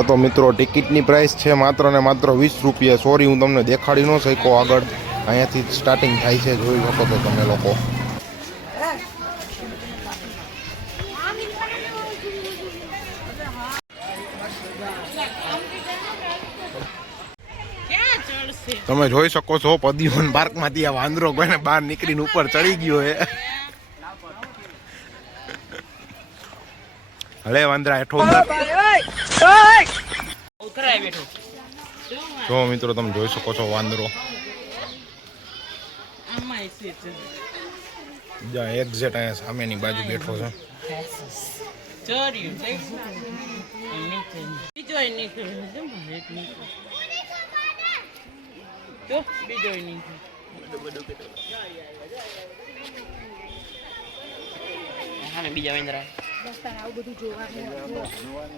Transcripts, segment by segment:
હા તો મિત્રો, ટિકિટની પ્રાઇસ છે માત્ર ને માત્ર વીસ રૂપિયા. સોરી હું તમને દેખાડી ન શક્યો આગળ. અહીંયાથી સ્ટાર્ટિંગ થાય છે, જોઈ શકો તો તમે લોકો. તમે જોઈ શકો છો પદીવન પાર્કમાંથી આ વાંદરો કોઈને બહાર નીકળીને ઉપર ચડી ગયો હે હલે વાંદરા હેઠો. જો મિત્રો તમે જોઈ શકો છો વાંદરો. આમાં જ્યાં એક્ઝેક્ટ અહીંયા સામેની બાજુ બેઠો છે. બીજા નીકળ્યો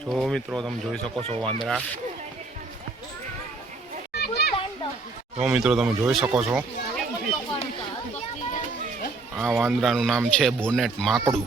જો મિત્રો, તમે જોઈ શકો છો વાંદરા. જો મિત્રો, તમે જોઈ શકો છો. આ વાંદરાનું નામ છે બોનેટ માકડું.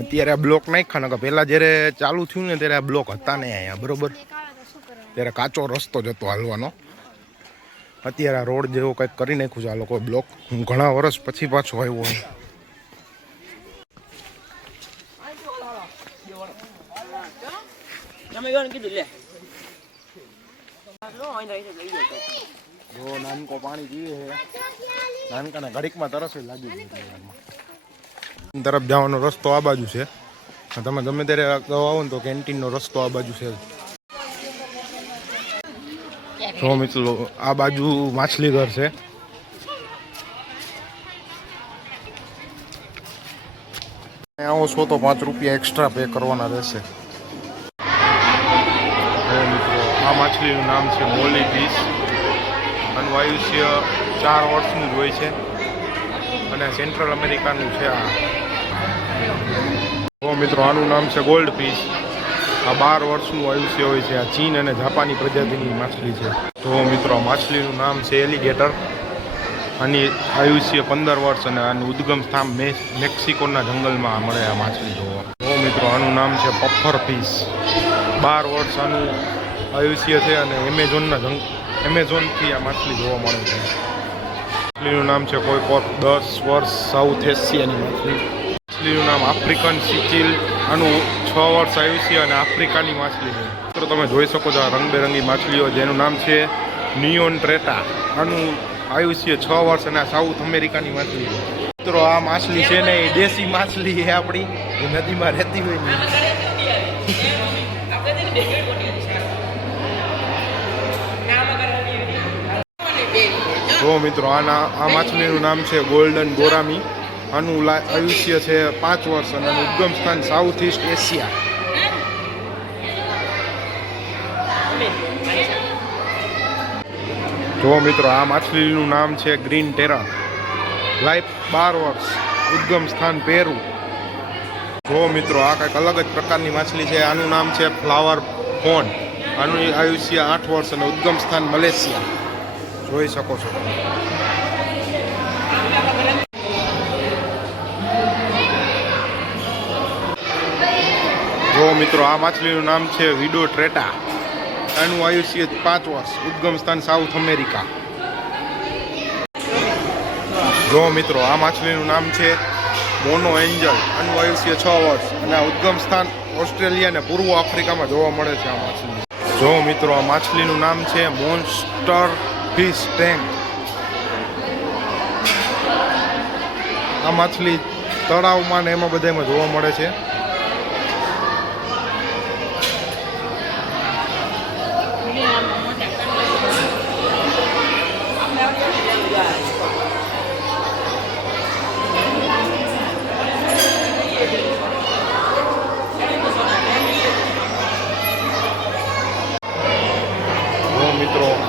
અત્યારે આ બ્લોક નાખ્યા ને પહેલાં જ્યારે ચાલુ થયું ને ત્યારે આ બ્લોક હતા નહીં અહીંયા, બરોબર? ત્યારે કાચો રસ્તો જ હતો હાલવાનો. અત્યારે આ રોડ જેવો કંઈક કરી નાખ્યું છે આ લોકો બ્લોક. હું ઘણા વર્ષ પછી પાછો આવ્યો જતો જો નાનકો પાણી પીવે છે. નાનકાને ઘડીકમાં તરસ લાગી યારમાં. તરફ જવાનો રસ્તો આ બાજુ છે. તમે ગમે ત્યારે આવો ને તો કેન્ટીનનો રસ્તો આ બાજુ છે. જો મિત્રો આ બાજુ માછલી ઘર છે આવો છો તો પાંચ રૂપિયા એક્સ્ટ્રા પે કરવાના રહેશે. આ માછલીનું નામ છે મોલી બીચ અને આયુષ્ય ચાર વર્ષનું જ હોય છે. અને સેન્ટ્રલ અમેરિકાનું છે આ. મિત્રો, આનું નામ છે ગોલ્ડ ફિશ આ બાર વર્ષનું આયુષ્ય હોય છે. આ ચીન અને જાપાની પ્રજાતિની માછલી છે. જો મિત્રો માછલીનું નામ છે એલિગેટર આની આયુષ્ય પંદર વર્ષ અને આનું ઉદ્ગમ સ્થાન મેક્સિકોના જંગલમાં મળે આ માછલી જોવા. તો મિત્રો, આનું નામ છે પફર ફિશ બાર વર્ષ આનું આયુષ્ય છે અને એમેઝોનના જંગ એમેઝોનથી આ માછલી જોવા મળે છે. માછલીનું નામ છે કોઈ કોક દસ વર્ષ સાઉથ એશિયાની માછલી. માછલીનું નામ આફ્રિકન સિચિલ આનું છ વર્ષ આયુષ્ય અને આફ્રિકાની માછલી છે. મિત્રો, તમે જોઈ શકો છો આ રંગબેરંગી માછલીઓ જેનું નામ છે નિયોન ટ્રેટા આનું આયુષ્ય છ વર્ષ અને સાઉથ અમેરિકાની માછલી છે. મિત્રો, આ માછલી છે ને એ દેશી માછલી છે આપણી. એ નદીમાં રહેતી હોય જો મિત્રો, આના આ માછલીનું નામ છે ગોલ્ડન ગોરામી. આનું આયુષ્ય છે પાંચ વર્ષ અને ઉદ્ગમ સ્થાન સાઉથ ઇસ્ટ એશિયા જો મિત્રો આ માછલીનું નામ છે ગ્રીન ટેરા લાઈફ બાર વર્ષ, ઉદ્ગમ સ્થાન પેરુ જો મિત્રો, આ કંઈક અલગ જ પ્રકારની માછલી છે. આનું નામ છે ફ્લાવર ફોન આનું આયુષ્ય આઠ વર્ષ અને ઉદ્ગમ સ્થાન મલેશિયા જોઈ શકો છો. જો મિત્રો, આ માછલીનું નામ છે વિડો ટ્રેટા. એનું આયુષ્ય પાંચ વર્ષ, ઉદ્ગમ સ્થાન સાઉથ અમેરિકા. જો મિત્રો, આ માછલીનું નામ છે મોનો એન્જલ. આનું આયુષ્ય છ વર્ષ અને આ ઉદ્ગમ સ્થાન ઓસ્ટ્રેલિયા અને પૂર્વ આફ્રિકામાં જોવા મળે છે આ માછલી. જો મિત્રો, આ માછલીનું નામ છે મોન્સ્ટર ફિશ ટેન્ક આ માછલી તળાવમાં ને એમાં બધામાં જોવા મળે છે.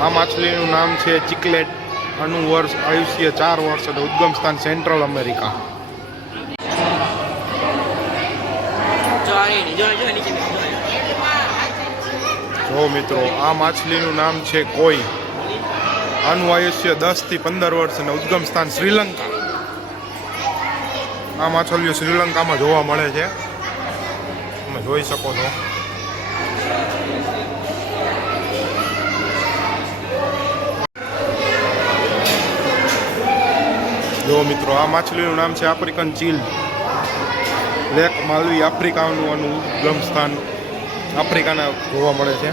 આ માછલીનું નામ છે ચિકલેટ. આનું વર્ષ આયુષ્ય ચાર વર્ષ અને ઉદ્ગમ સ્થાન સેન્ટ્રલ અમેરિકા. જો મિત્રો, આ માછલીનું નામ છે કોઈ? આનું આયુષ્ય દસથી પંદર વર્ષ અને ઉદ્ગમ સ્થાન શ્રીલંકા. આ માછલીઓ શ્રીલંકામાં જોવા મળે છે. તમે જોઈ શકો છો. જો મિત્રો, આ માછલીનું નામ છે આફ્રિકન ચીલ લેક માલવી આફ્રિકાનું આનું ઉદ્ગમ સ્થાન આફ્રિકાના જોવા મળે છે.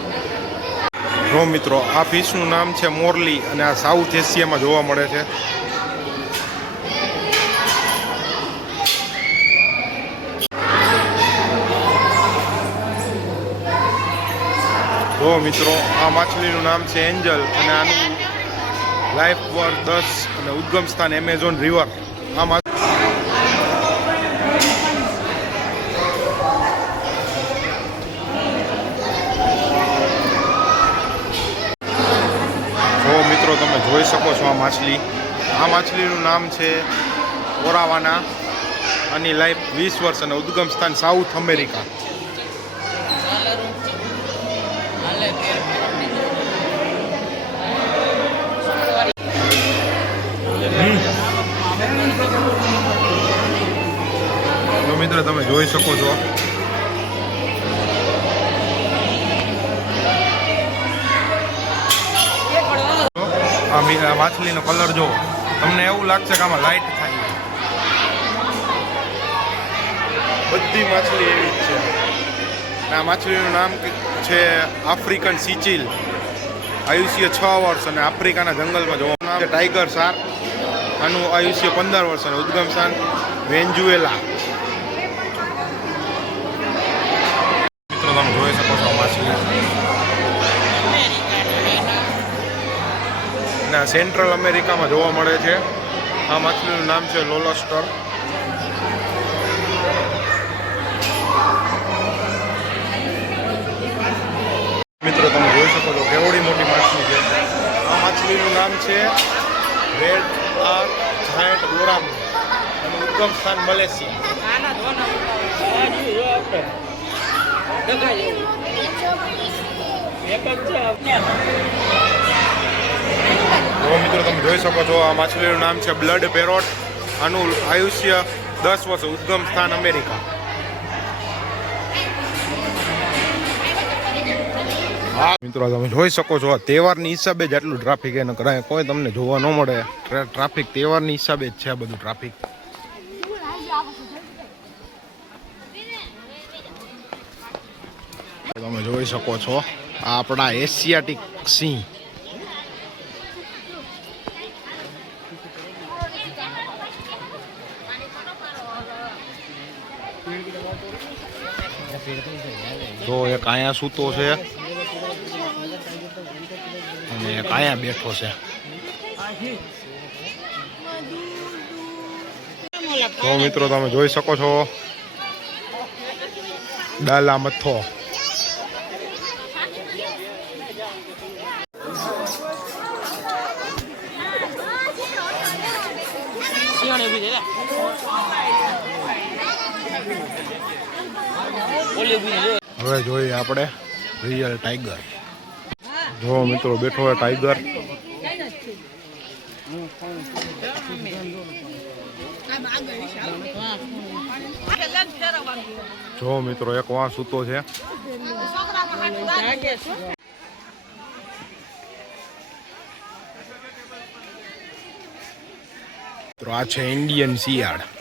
જો મિત્રો, આ ફિશનું નામ છે મોરલી અને આ સાઉથ એશિયામાં જોવા મળે છે. જો મિત્રો, આ માછલીનું નામ છે એન્જલ અને આનું લાઈફ વોર દસ અને ઉદ્ગમ સ્થાન એમેઝોન રિવર. આ જો મિત્રો તમે જોઈ શકો છો આ માછલી. આ માછલીનું નામ છે ઓરાવાના. આની લાઈફ વીસ વર્ષ અને ઉદ્ગમ સ્થાન સાઉથ અમેરિકા મિત્રો, તમે જોઈ શકો છો. આ માછલીનો કલર જો તમને એવું લાગશે કે આમાં લાઈટ થાય. બધી માછલી એવી જ છે. આ માછલીનું નામ છે આફ્રિકન સિચિલ આયુષ્ય છ વર્ષ અને આફ્રિકાના જંગલમાં જોવા નામ છે ટાઈગર શાર્ક આનું આયુષ્ય પંદર વર્ષ અને ઉદ્ગમ સ્થાન વેન્જુએલા મિત્રો તમે જોઈ શકો છો આ માછલી ના સેન્ટ્રલ અમેરિકામાં જોવા મળે છે. આ માછલીનું નામ છે લોલસ્ટર. મિત્રો, તમે જોઈ શકો છો કેવડી મોટી માછલી છે. આ માછલીનું નામ છે રેડ આર જાયન્ટ ગોરામ અને ઉદ્ગમ સ્થાન મલેશિયા. જો મિત્રો, તમે જોઈ શકો છો, આ માછલીનું નામ છે બ્લડ પેરોટ. આનું આયુષ્ય દસ વર્ષ ઉદ્ગમ સ્થાન અમેરિકા. હા, મિત્રો તમે જોઈ શકો છો તહેવારની હિસાબે જ આટલું ટ્રાફિક એને કરાય. કોઈ તમને જોવા ન મળે. ટ્રાફિક તહેવારની હિસાબે જ છે આ બધું ટ્રાફિક તમે જોઈ શકો છો, આ આપણા એશિયાટિક સિંહ. અહીંયા સૂતો છે અને એક અહીંયા બેઠો છે તો મિત્રો તમે જોઈ શકો છો ડાલા મથો સિંહણ ઊભી છે લે. ઓલી ઊભી છે, જો. હવે જોઈએ આપણે રિયલ ટાઈગર જો મિત્રો બેઠો હોય ટાઈગર જો મિત્રો એક વાં સૂતો છે. મિત્રો, આ છે ઇન્ડિયન શિયાળ.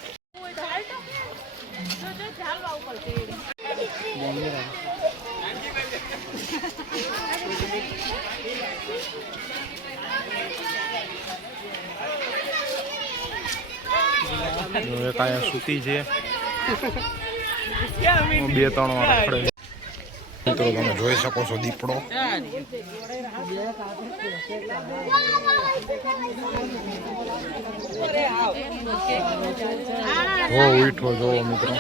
જો એક સૂતી છે. બે ત્રણ વાર રખડે મિત્રો તમે જોઈ શકો છો દીપડો. હો ઉઠો જોવો મિત્રો.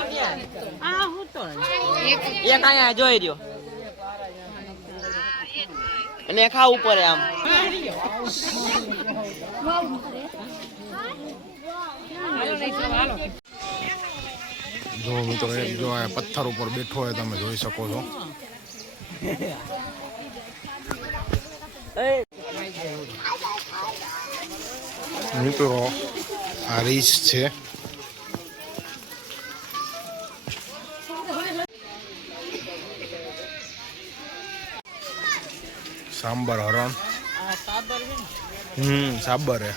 એક અહીંયા જોઈ રહ્યો. અને ખા ઉપર આમ. જો મિત્રો એક જો આ પથ્થર ઉપર બેઠો હોય તમે જોઈ શકો છો. મિત્રો આ રીચ છે. સાંબર હરણ. હમ સાબર હે.